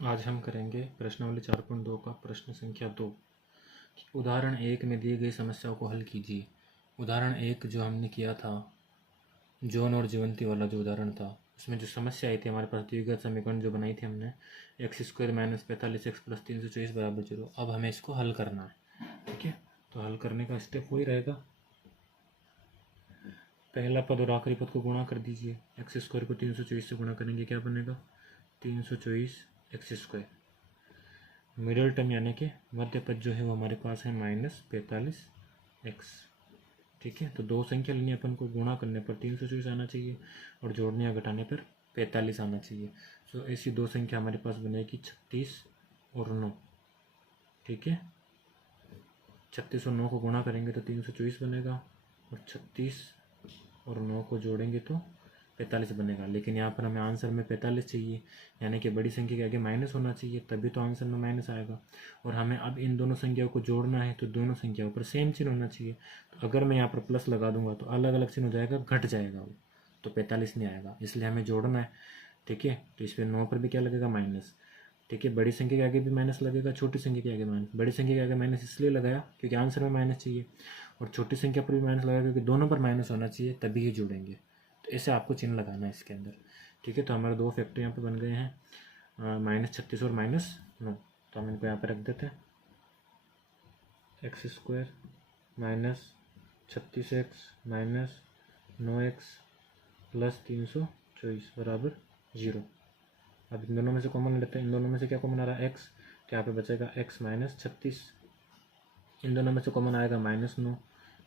आज हम करेंगे प्रश्नावली 4.2 का प्रश्न संख्या 2। उदाहरण 1 में दी गई समस्याओं को हल कीजिए। उदाहरण 1 जो हमने किया था, जॉन और जीवंती वाला जो उदाहरण था, उसमें जो समस्या आई थी हमारे पास द्विघात समीकरण जो बनाई थी हमने, x² - 45x + 324 = 0। अब हमें इसको हल करना है। ठीक है, तो हल करने का स्टेप वही रहेगा। पहला पद और आखिरी पद को गुणा कर दीजिए। x² को 324 से गुणा करेंगे, क्या बनेगा? 324x²। मिडल टर्म यानी कि मध्य पद जो है वो हमारे पास है -45x। ठीक है, तो दो संख्या लेनी अपन को, गुणा करने पर 324 आना चाहिए और जोड़ने या घटाने पर 45 आना चाहिए। तो ऐसी दो संख्या हमारे पास बनेगी 36 और 9। ठीक है, 36 और 9 को गुणा करेंगे तो 324 बनेगा और 36 और 9 को जोड़ेंगे तो 45 बनेगा। लेकिन यहाँ पर हमें आंसर में 45 चाहिए, यानी कि बड़ी संख्या के आगे माइनस होना चाहिए, तभी तो आंसर में माइनस आएगा। और हमें अब इन दोनों संख्याओं को जोड़ना है तो दोनों संख्याओं पर सेम चिन्ह होना चाहिए। तो अगर मैं यहाँ पर प्लस लगा दूंगा तो अलग अलग चिन्ह हो जाएगा, घट जाएगा वो, तो 45 नहीं आएगा। इसलिए हमें जोड़ना है। ठीक है, तो इस पर 9 पर भी क्या लगेगा? माइनस। ठीक है, बड़ी संख्या के आगे भी माइनस लगेगा, छोटी संख्या के आगे माइनस। बड़ी संख्या के आगे माइनस इसलिए लगाया क्योंकि आंसर में माइनस चाहिए, और छोटी संख्या पर भी माइनस लगाया क्योंकि दोनों पर माइनस होना चाहिए, तभी ये जुड़ेंगे। तो ऐसे आपको चिन्ह लगाना है इसके अंदर। ठीक है, तो हमारे दो फैक्टर यहाँ पे बन गए हैं, -36 और -9। तो हम इनको यहाँ पे रख देते हैं। x² -36x - 9x + 324 = 0। अब इन दोनों में से कॉमन लेते हैं। इन दोनों में से क्या कॉमन आ रहा है? x, तो यहाँ पे बचेगा x - 36। इन दोनों में से कॉमन आएगा -9,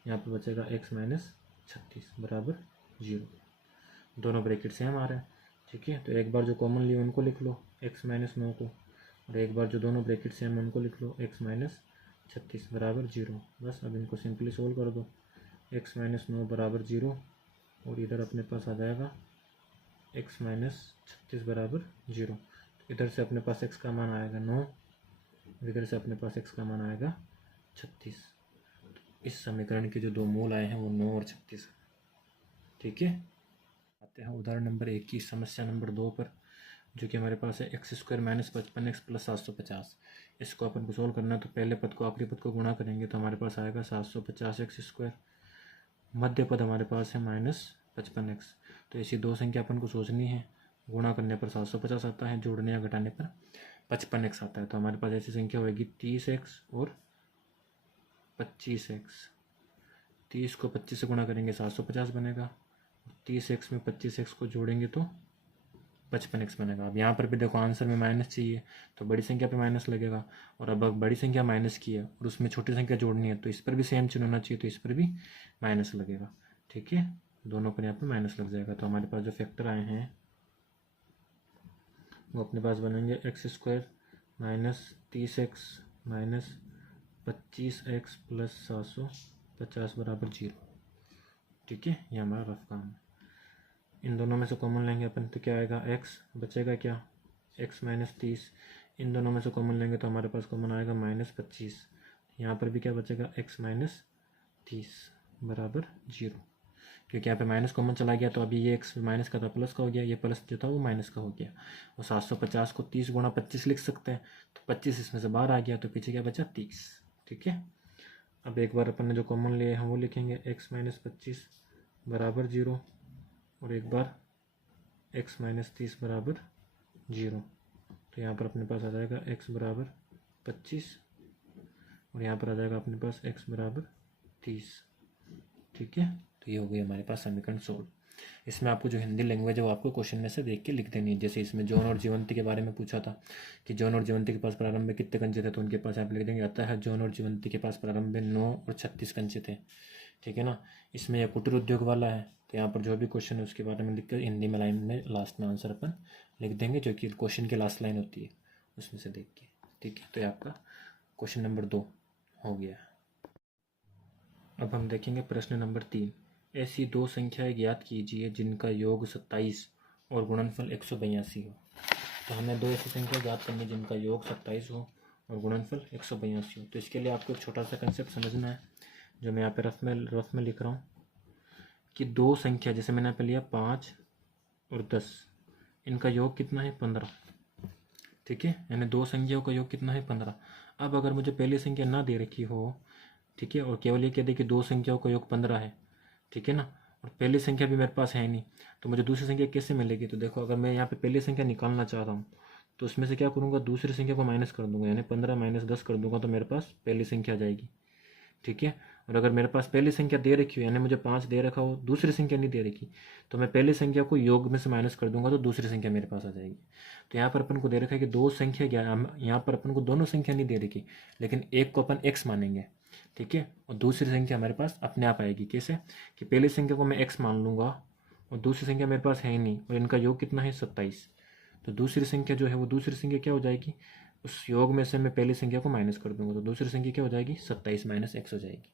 यहाँ पे बचेगा x - 36 = 0। दोनों ब्रैकेट सेम आ रहे हैं। ठीक है, तो एक बार जो कॉमन लिए उनको लिख लो, x - 9 को, और एक बार जो दोनों ब्रैकेट सेम उनको लिख लो, x - 36 = 0। बस अब इनको सिंपली सोल्व कर दो। x - 9 = 0 और इधर अपने पास आ जाएगा x - 36 = 0। इधर से अपने पास x का मान आएगा 9 और इधर से अपने पास x का मान आएगा 36। इस समीकरण के जो दो मूल आए हैं वो 9 और 36। ठीक है, आते हैं उदाहरण नंबर 1 की समस्या नंबर 2 पर, जो कि हमारे पास है x² - 55x + 750। इसको अपन को सोल्व करना है, तो पहले पद को आखिरी पद को गुणा करेंगे तो हमारे पास आएगा 750x²। मध्य पद हमारे पास है -55x। तो ऐसी दो संख्या अपन को सोचनी है। गुणा करने पर 750 आता है, जोड़ने या घटाने पर 55x आता है। तो हमारे पास ऐसी संख्या होगी 30x और 25x। 30 को 25 से गुणा करेंगे 750 बनेगा, 30x में 25x को जोड़ेंगे तो 55x बनेगा। अब यहाँ पर भी देखो आंसर में माइनस चाहिए, तो बड़ी संख्या पे माइनस लगेगा। और अब बड़ी संख्या माइनस की है और उसमें छोटी संख्या जोड़नी है, तो इस पर भी सेम चिन्ह होना चाहिए, तो इस पर भी माइनस लगेगा। ठीक है, दोनों पर यहाँ पर माइनस लग जाएगा। तो हमारे पास जो फैक्टर आए हैं वो अपने पास बनेंगे x² - 30x - 25x + 750 = 0। ठीक है, ये हमारा रफ काम है। इन दोनों में से कॉमन लेंगे अपन तो क्या आएगा? x बचेगा, क्या? x - 30। इन दोनों में से कॉमन लेंगे तो हमारे पास कॉमन आएगा -25। यहाँ पर भी क्या बचेगा? x - 30 = 0। क्योंकि यहाँ पे माइनस कॉमन चला गया, तो अभी ये x माइनस का था प्लस का हो गया, ये प्लस जो था वो माइनस का हो गया। और 750 को 30 × 25 लिख सकते हैं, तो 25 इसमें से बाहर आ गया, तो पीछे क्या बचा? 30। ठीक है, अब एक बार अपन ने जो कॉमन लिए हैं वो लिखेंगे, x - 25 = 0 और एक बार x - 30 = 0। तो यहाँ पर अपने पास आ जाएगा x = 25 और यहाँ पर आ जाएगा अपने पास x = 30। ठीक है, तो ये हो गई हमारे पास समीकरण 16। इसमें आपको जो हिंदी लैंग्वेज है वो आपको क्वेश्चन में से देख के लिख देनी है। जैसे इसमें जॉन और जीवंती के बारे में पूछा था कि जॉन और जीवंती के पास प्रारंभ में कितने कंचे थे, तो उनके पास आप लिख देंगे, आता है जॉन और जीवंती के पास प्रारंभ में 9 और 36 कंचे थे। ठीक है ना, इसमें यह कुटीर उद्योग वाला है, तो यहाँ पर जो भी क्वेश्चन है उसके बारे में लिख कर हिंदी में लाइन में लास्ट में आंसर अपन लिख देंगे, जो कि क्वेश्चन की लास्ट लाइन होती है उसमें से देख के। ठीक है, तो ये आपका क्वेश्चन नंबर 2 हो गया। अब हम देखेंगे प्रश्न नंबर 3। ऐसी दो संख्याएं ज्ञात कीजिए जिनका योग 27 और गुणनफल 182 हो। तो हमें दो ऐसी संख्या ज्ञात करनी जिनका योग 27 हो और गुणनफल 182 हो। तो इसके लिए आपको एक छोटा सा कंसेप्ट समझना है, जो मैं यहाँ पे रफ में लिख रहा हूँ, कि दो संख्या, जैसे मैंने यहाँ पे लिया 5 और 10, इनका योग कितना है? 15। ठीक है, यानी दो संख्याओं का योग कितना है 15। अब अगर मुझे पहली संख्या ना दे रखी हो, ठीक है, और केवल ये कह दे कि दो संख्याओं का योग 15 है, ठीक है ना, और पहली संख्या भी मेरे पास है नहीं, तो मुझे दूसरी संख्या कैसे मिलेगी? तो देखो, अगर मैं यहाँ पे पहली संख्या निकालना चाह रहा हूँ तो उसमें से क्या करूँगा, दूसरी संख्या को माइनस कर दूंगा, यानी 15 माइनस 10 कर दूंगा तो मेरे पास पहली संख्या आ जाएगी, ठीक है। और अगर मेरे पास पहली संख्या दे रखी हो, यानी मुझे 5 दे रखा हो, दूसरी संख्या नहीं दे रखी, तो मैं पहली संख्या को योग में से माइनस कर दूंगा तो दूसरी संख्या मेरे पास आ जाएगी। तो यहाँ पर अपन को दे रखा है कि दो संख्या क्या है, यहाँ पर अपन को दोनों संख्या नहीं दे रखी, लेकिन एक को अपन x मानेंगे, ठीक है, और दूसरी संख्या हमारे पास अपने आप आएगी। कैसे? कि पहली संख्या को मैं x मान लूंगा और दूसरी संख्या मेरे पास है ही नहीं, और इनका योग कितना है 27, तो दूसरी संख्या जो है वो दूसरी संख्या क्या हो जाएगी, उस योग में से मैं पहली संख्या को माइनस कर दूंगा तो दूसरी संख्या क्या हो जाएगी, 27 माइनस x हो जाएगी,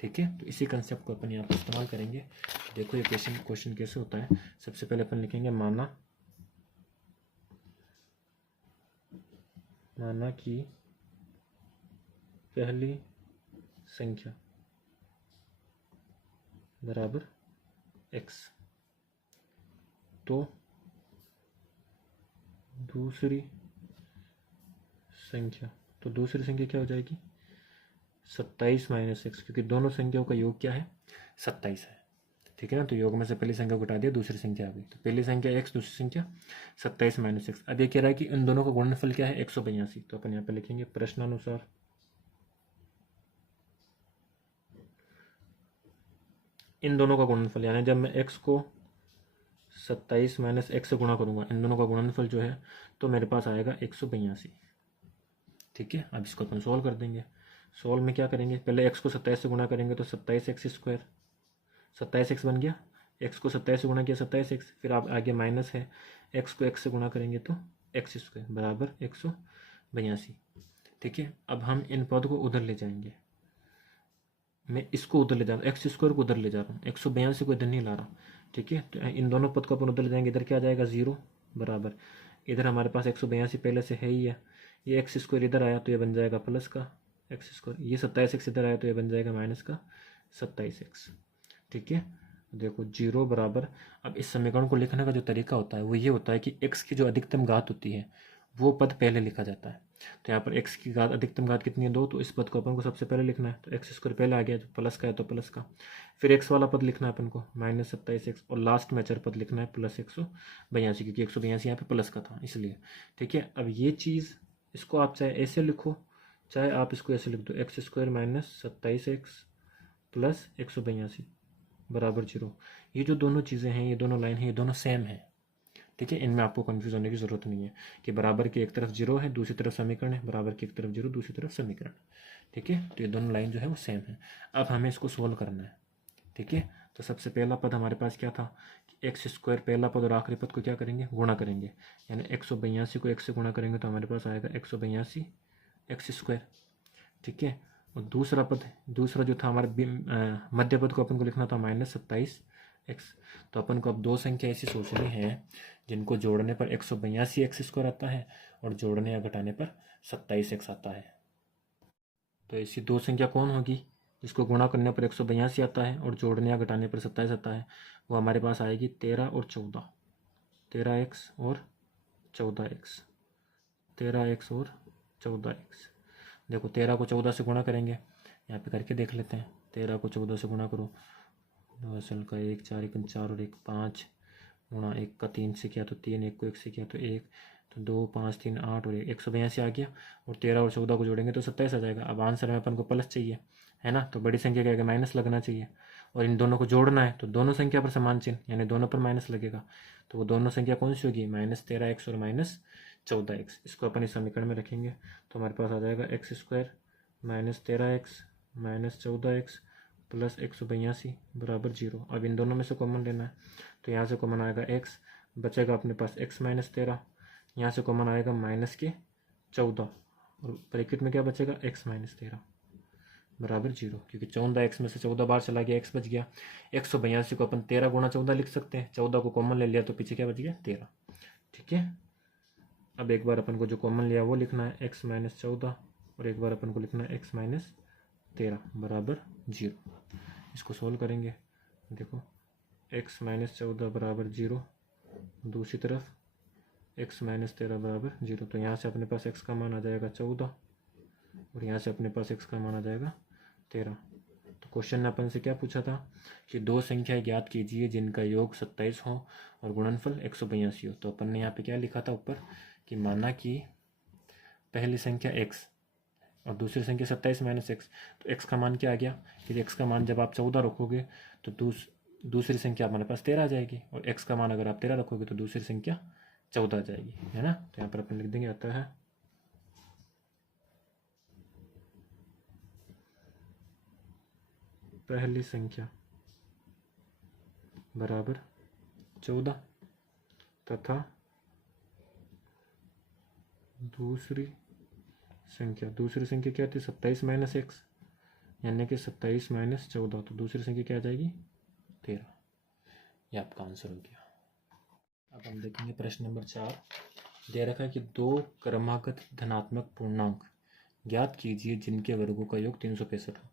ठीक है। तो इसी कंसेप्ट को अपन यहाँ पर इस्तेमाल करेंगे। देखो ये क्वेश्चन कैसे होता है। सबसे पहले अपन लिखेंगे माना कि पहली संख्या बराबर x, तो दूसरी संख्या क्या हो जाएगी 27 माइनस एक्स, क्योंकि दोनों संख्याओं का योग क्या है 27 है, ठीक है ना। तो योग में से पहली संख्या को घटा दिया, दूसरी संख्या आ गई, तो पहली संख्या x, दूसरी संख्या 27 माइनस एक्स। अब ये कह रहा है कि इन दोनों का गुणनफल क्या है 182, तो अपन यहाँ पे लिखेंगे प्रश्नानुसार इन दोनों का गुणनफल, यानी जब मैं x को 27 माइनस एक्स से गुणा करूंगा, इन दोनों का गुणनफल जो है तो मेरे पास आएगा 182, ठीक है। अब इसको अपन सोल्व कर देंगे। सोल्व में क्या करेंगे, पहले x को 27 से गुणा करेंगे तो 27x², 27x बन गया, x को 27 से गुणा किया 27x, फिर आप आगे माइनस है, x को x से गुणा करेंगे तो x² बराबर 182, ठीक है। अब हम इन पद को उधर ले जाएंगे, मैं इसको उधर ले जा रहा हूँ, x² को उधर ले जा रहा हूँ, 182 को इधर नहीं ला रहा, ठीक है। तो इन दोनों पद को अपन उधर ले जाएंगे, इधर क्या आ जाएगा 0 बराबर, इधर हमारे पास 182 पहले से है ही है, ये x² इधर आया तो ये बन जाएगा प्लस का x², ये 27x इधर आया तो ये बन जाएगा माइनस का 27x, ठीक है। देखो 0 बराबर, अब इस समीकरण को लिखने का जो तरीका होता है वो ये होता है कि x की जो अधिकतम घात होती है वो पद पहले लिखा जाता है। तो यहाँ पर x की घात, अधिकतम घात कितनी है 2, तो इस पद को अपन को सबसे पहले लिखना है, तो x² पहले आ गया, जो प्लस का है तो प्लस का, फिर x वाला पद लिखना है अपन को माइनस 27x, और लास्ट में अचर पद लिखना है प्लस 182, क्योंकि 182 यहाँ पे प्लस का था इसलिए, ठीक है। अब ये चीज़, इसको आप चाहे ऐसे लिखो चाहे आप इसको ऐसे लिख दो, x² माइनस 27x प्लस 182 बराबर 0। ये जो दोनों चीज़ें हैं, ये दोनों लाइन हैं, ये दोनों सेम है, ठीक है। इनमें आपको कंफ्यूज होने की जरूरत नहीं है कि बराबर की एक तरफ 0 है, दूसरी तरफ समीकरण है, बराबर की एक तरफ 0, दूसरी तरफ समीकरण, ठीक है। तो ये दोनों लाइन जो है वो सेम है। अब हमें इसको सोल्व करना है, ठीक है। तो सबसे पहला पद हमारे पास क्या था कि x² पहला पद और आखिरी पद को क्या करेंगे, गुणा करेंगे, यानी 182 को x से गुणा करेंगे तो हमारे पास आएगा 182 x², ठीक है। और दूसरा पद, दूसरा जो था हमारे मध्य पद को अपन को लिखना था माइनस 27x। तो अपन को अब दो संख्या ऐसी सोचनी है जिनको जोड़ने पर 182 x² आता है और जोड़ने या घटाने पर 27x आता है। तो ऐसी दो संख्या कौन होगी जिसको गुणा करने पर 182 आता है और जोड़ने या घटाने पर 27 आता है? वो हमारे पास आएगी 13 और 14, 13x और 14x, 13x और 14x। देखो 13 को 14 से गुणा करेंगे, यहाँ पे करके देख लेते हैं। 13 को 14 से गुणा करो, 2 असल का 1, 4 1 4 और 1 5, गुणा 1 का 3 से किया तो 3, 1 को 1 से किया तो 1, तो 2 5 3 8 और 182 आ गया। और 13 और 14 को जोड़ेंगे तो 27 आ जाएगा। अब आंसर में अपन को प्लस चाहिए, है ना, तो बड़ी संख्या क्या माइनस लगना चाहिए, और इन दोनों को जोड़ना है तो दोनों संख्या पर समान चिन्ह, यानी दोनों पर माइनस लगेगा। तो वो दोनों संख्या कौन सी होगी, -13x और -14x। इसको अपन इस समीकरण में रखेंगे तो हमारे पास आ जाएगा x² -13x -14x प्लस 182 बराबर 0। अब इन दोनों में से कॉमन लेना है, तो यहाँ से कॉमन आएगा x, बचेगा अपने पास x -13, यहाँ से कॉमन आएगा -14, और ब्रैकेट में क्या बचेगा x -13 बराबर 0, क्योंकि 14x में से 14 बार चला गया, x बच गया। 182 को अपन 13 गुणा 14 लिख सकते हैं, 14 को कॉमन ले लिया तो पीछे क्या बच गया 13, ठीक है। अब एक बार अपन को जो कॉमन लिया वो लिखना है x -14, और एक बार अपन को लिखना है x -13 बराबर 0। इसको सोल्व करेंगे, देखो x -14 बराबर 0, दूसरी तरफ x माइनस 13 बराबर 0। तो यहाँ से अपने पास x का मान आ जाएगा 14 और यहाँ से अपने पास x का मान आ जाएगा 13। तो क्वेश्चन ने अपन से क्या पूछा था कि दो संख्या ज्ञात कीजिए जिनका योग 27 हो और गुणनफल 182 हो। तो अपन ने यहाँ पे क्या लिखा था ऊपर कि माना कि पहली संख्या x और दूसरी संख्या 27 माइनस एक्स। तो x का मान क्या आ गया कि x का मान जब आप 14 रखोगे तो दूसरी संख्या हमारे पास 13 आ जाएगी और x का मान अगर आप 13 रखोगे तो दूसरी संख्या 14 आ जाएगी, है ना। तो यहाँ पर अपन लिख देंगे आता है पहली संख्या बराबर 14 तथा दूसरी संख्या क्या थी 27 माइनस एक्स, यानी कि 27 माइनस 14। तो दूसरी संख्या क्या आ जाएगी 13। ये आपका आंसर हो गया। अब हम देखेंगे प्रश्न नंबर 4। दे रखा है कि दो क्रमागत धनात्मक पूर्णांक ज्ञात कीजिए जिनके वर्गों का योग 365 हो।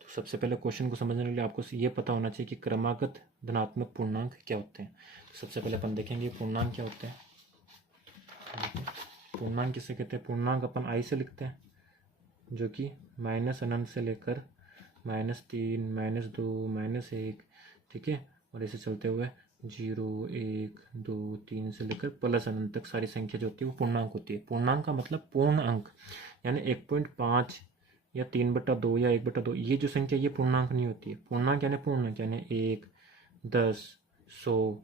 तो सबसे पहले क्वेश्चन को समझने के लिए आपको ये पता होना चाहिए कि क्रमागत धनात्मक पूर्णांक क्या होते हैं। तो सबसे पहले अपन देखेंगे पूर्णांक क्या होते हैं। पूर्णांक किसे कहते हैं? पूर्णांक अपन आई से लिखते हैं, जो कि माइनस अनंत से लेकर -3, -2, -1, ठीक है, और ऐसे चलते हुए 0, 1, 2, 3 से लेकर प्लस अनंत तक सारी संख्या जो होती है वो पूर्णांक होती है। पूर्णांक का मतलब पूर्ण अंक, यानी 1.5 या 3/2 या 1/2, ये जो संख्या ये पूर्णांक नहीं होती है। पूर्णांक यानी पूर्ण अंक, यानी 1, 10, 100,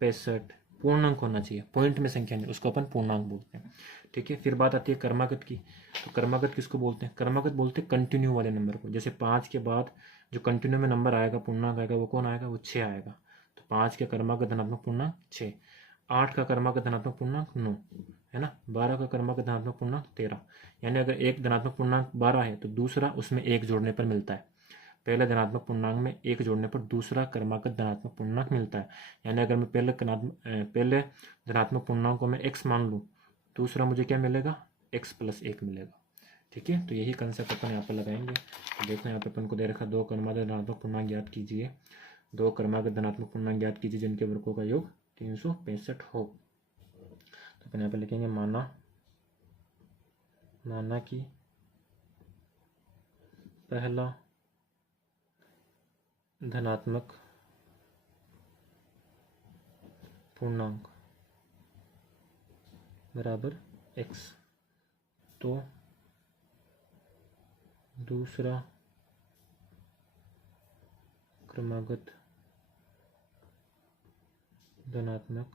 65 पूर्णांक होना चाहिए, पॉइंट में संख्या नहीं, उसको अपन पूर्णांक बोलते हैं, ठीक है। फिर बात आती है क्रमागत की। तो क्रमागत किसको बोलते हैं? क्रमागत बोलते हैं कंटिन्यू वाले नंबर को। जैसे 5 के बाद जो कंटिन्यू में नंबर आएगा, पूर्णांक आएगा, वो कौन आएगा? वो 6 आएगा। तो 5 का क्रमागत धनात्मक पूर्णांक 6, 8 का क्रमागत धनात्मक पूर्णांक 9, है ना, 12 का क्रमागत धनात्मक पूर्णांक 13। यानी अगर एक धनात्मक पूर्णांक 12 है तो दूसरा उसमें 1 जोड़ने पर मिलता है। पहले धनात्मक पूर्णांक में 1 जोड़ने पर दूसरा क्रमागत धनात्मक पूर्णांक मिलता है। यानी अगर मैं पहले धनात्मक पूर्णांक को मैं x मान लूँ, दूसरा मुझे क्या मिलेगा? x + 1 मिलेगा, ठीक है। तो यही कंसेप्ट अपन यहाँ पर लगाएंगे। तो देखो यहाँ पे अपन को दे रखा दो क्रमागत धनात्मक पूर्णांक ज्ञात कीजिए, दो क्रमागत धनात्मक पूर्णांक ज्ञात कीजिए जिनके वर्गों का योग 365 हो। तो अपन यहाँ पे लिखेंगे माना कि पहला धनात्मक पूर्णांक बराबर x, तो दूसरा क्रमागत धनात्मक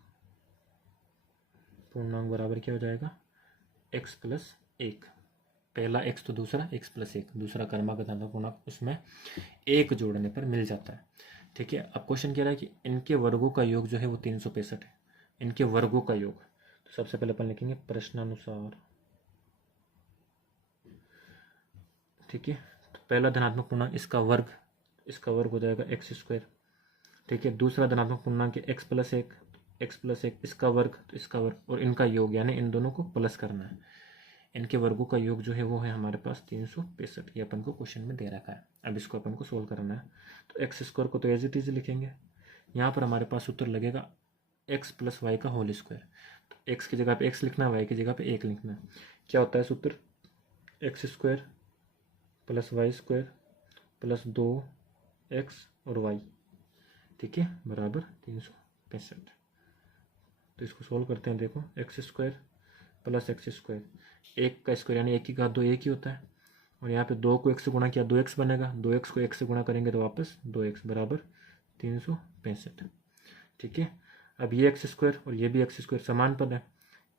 पूर्णांक बराबर क्या हो जाएगा? x + 1। पहला x तो दूसरा x + 1, दूसरा क्रमागत धनात्मक पूर्णांक, उसमें 1 जोड़ने पर मिल जाता है, ठीक है। अब क्वेश्चन कह रहा है कि इनके वर्गों का योग जो है वो 365 है, इनके वर्गों का योग। तो सबसे पहले अपन लिखेंगे प्रश्नानुसार, ठीक है। तो पहला धनात्मक पूर्णांक इसका वर्ग हो जाएगा x², ठीक है। दूसरा धनात्मक पूर्णांक है x + 1 इसका वर्ग, तो इसका वर्ग, और इनका योग, यानी इन दोनों को प्लस करना है। इनके वर्गों का योग जो है वो है हमारे पास 365। ये अपन को क्वेश्चन में दे रखा है। अब इसको अपन को सोल्व करना है। तो x² को तो एज इट इज लिखेंगे। यहाँ पर हमारे पास उत्तर लगेगा x + y का होल स्क्वायर। तो x की जगह पे x लिखना है, y की जगह पे 1 लिखना है। क्या होता है सूत्र? x² + y² + 2x और y, ठीक है, बराबर 365। तो इसको सोल्व करते हैं। देखो x² + x², 1 का स्क्वायर यानी 1 की घात 2 1 ही होता है, और यहाँ पे 2 को 1 से गुणा किया 2x बनेगा, 2x को 1 से गुणा करेंगे तो वापस 2x बराबर 365, ठीक है। अब ये x² और ये भी x² समान पद है,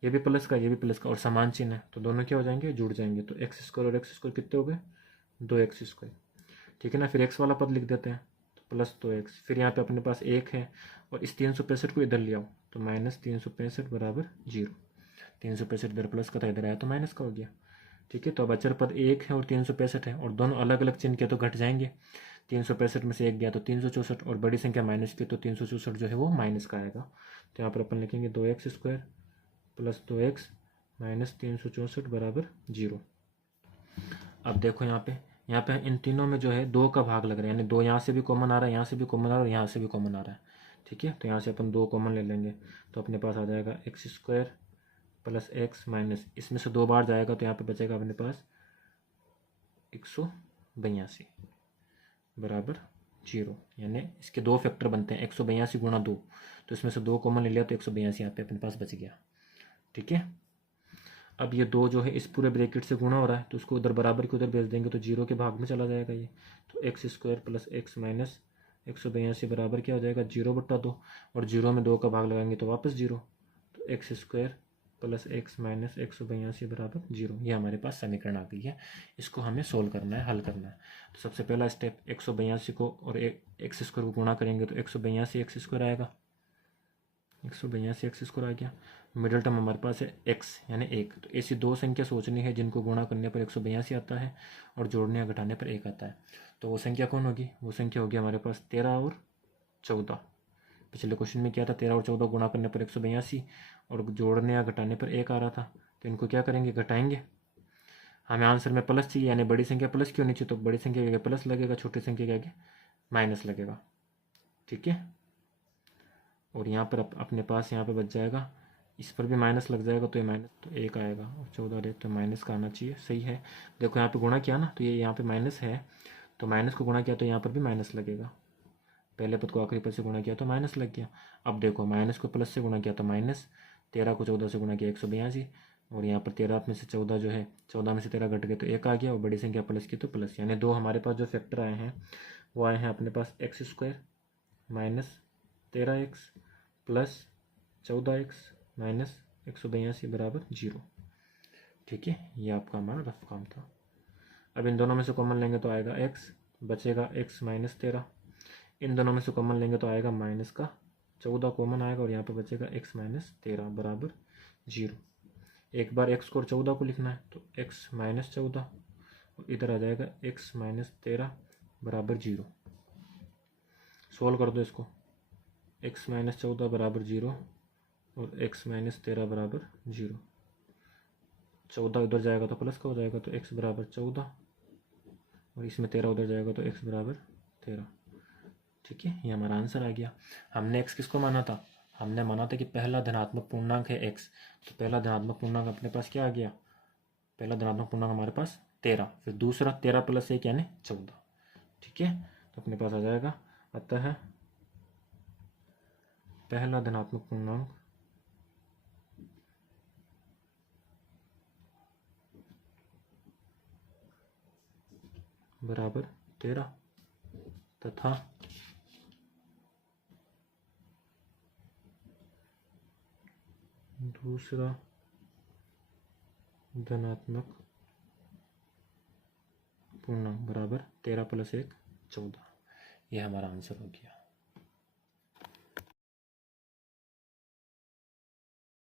ये भी प्लस का ये भी प्लस का, और समान चिन्ह है, तो दोनों क्या हो जाएंगे? जुड़ जाएंगे। तो x² और x² कितने हो गए? 2x², ठीक है ना। फिर x वाला पद लिख देते हैं, तो +2x। फिर यहाँ पे अपने पास 1 है, और इस 365 को इधर ले आओ, तो -365 बराबर 0। 365 इधर प्लस का था, इधर आया तो माइनस का हो गया, ठीक है। तो अब अचर पद 1 है और 365 है, और दोनों अलग अलग चिन्ह के तो घट जाएंगे। 365 में से 1 गया तो 364, और बड़ी संख्या माइनस की तो 364 जो है वो माइनस का आएगा। तो यहाँ पर अपन लिखेंगे 2x² + 2x - 364 बराबर 0। अब देखो यहाँ पे इन तीनों में जो है 2 का भाग लग रहा है, यानी 2 यहाँ से भी कॉमन आ रहा है, यहाँ से भी कॉमन आ रहा है, और यहाँ से भी कॉमन आ रहा है, ठीक है। तो यहाँ से अपन 2 कॉमन ले लेंगे तो अपने पास आ जाएगा x square plus x minus, इसमें से 2 बार जाएगा तो यहाँ पे बचेगा अपने पास 182 बराबर 0। यानी इसके 2 फैक्टर बनते हैं 182 गुणा 2, तो इसमें से 2 कॉमन ले लिया तो 182 यहाँ पे अपने पास बच गया। ठीक है। अब ये 2 जो है इस पूरे ब्रैकेट से गुणा हो रहा है तो उसको उधर बराबर के उधर भेज देंगे तो 0 के भाग में चला जाएगा ये। तो x square plus x minus 182 बराबर क्या हो जाएगा 0/2, और 0 में 2 का भाग लगाएंगे तो वापस 0। तो x square plus x minus 182 बराबर 0। ये हमारे पास समीकरण आ गई है। इसको हमें सोल्व करना है, हल करना है। तो सबसे पहला स्टेप 182 को और एक्स स्क्वायर को गुणा करेंगे तो 182 एक्स स्क्वायर आएगा, 182 एक्स स्क्वायर आ गया। मिडिल टर्म हमारे पास है एक्स यानी 1। तो ऐसी 2 संख्या सोचनी है जिनको गुणा करने पर 182 आता है और जोड़ने या घटाने पर 1 आता है। तो वो संख्या कौन होगी? वो संख्या होगी हमारे पास 13 और 14। पिछले क्वेश्चन में क्या था, 13 और 14 गुणा करने पर 182 और जोड़ने या घटाने पर 1 आ रहा था। तो इनको क्या करेंगे, घटाएंगे। हमें आंसर में प्लस चाहिए, यानी बड़ी संख्या प्लस क्यों नहीं चाहिए, तो बड़ी संख्या के आगे प्लस लगेगा, छोटी संख्या के आगे माइनस लगेगा। ठीक है। और यहाँ पर अपने पास यहाँ पे बच जाएगा, इस पर भी माइनस लग जाएगा तो ये माइनस, तो 1 आएगा और 14 एक तो माइनस का आना चाहिए। सही है। देखो यहाँ पे गुणा किया ना तो ये यहाँ पे माइनस है, तो माइनस को गुणा किया तो यहाँ पर भी माइनस लगेगा। पहले पद को आखिरी पद से गुणा किया तो माइनस लग गया। अब देखो माइनस को प्लस से गुणा किया तो माइनस, 13 को 14 से गुणा किया 182, और यहाँ पर 13 में से 14 जो है, 14 में से 13 घट गए तो 1 आ गया, और बड़ी संख्या प्लस की तो प्लस। यानी 2 हमारे पास जो फैक्टर आए हैं वो आए हैं अपने पास x square minus 13x plus 14x minus 182 बराबर 0। ठीक है। ये आपका हमारा रफ काम था। अब इन दोनों में से कॉमन लेंगे तो आएगा x, बचेगा x माइनस 13। इन दोनों में से कॉमन लेंगे तो आएगा माइनस का 14 कॉमन आएगा, और यहाँ पे बचेगा x माइनस 13 बराबर 0। एक बार x को और 14 को लिखना है तो x माइनस 14, और इधर आ जाएगा x माइनस 13 बराबर 0। सोल्व कर दो इसको, x माइनस 14 बराबर 0 और x माइनस 13 बराबर 0। 14 उधर जाएगा तो प्लस का हो जाएगा, तो x बराबर 14, और इसमें 13 उधर जाएगा तो x बराबर 13। ठीक है। ये हमारा आंसर आ गया। हमने x किसको माना था? हमने माना था कि पहला धनात्मक पूर्णांक है x, तो पहला धनात्मक पूर्णांक अपने पास क्या आ गया? पहला धनात्मक पूर्णांक हमारे पास 13, फिर दूसरा 13 प्लस 1 यानी 14। ठीक है। तो अपने पास आ जाएगा, अतः पहला धनात्मक पूर्णांक बराबर 13 तथा दूसरा धनात्मक पूर्णांक बराबर 13 प्लस 1 14। यह हमारा आंसर हो गया।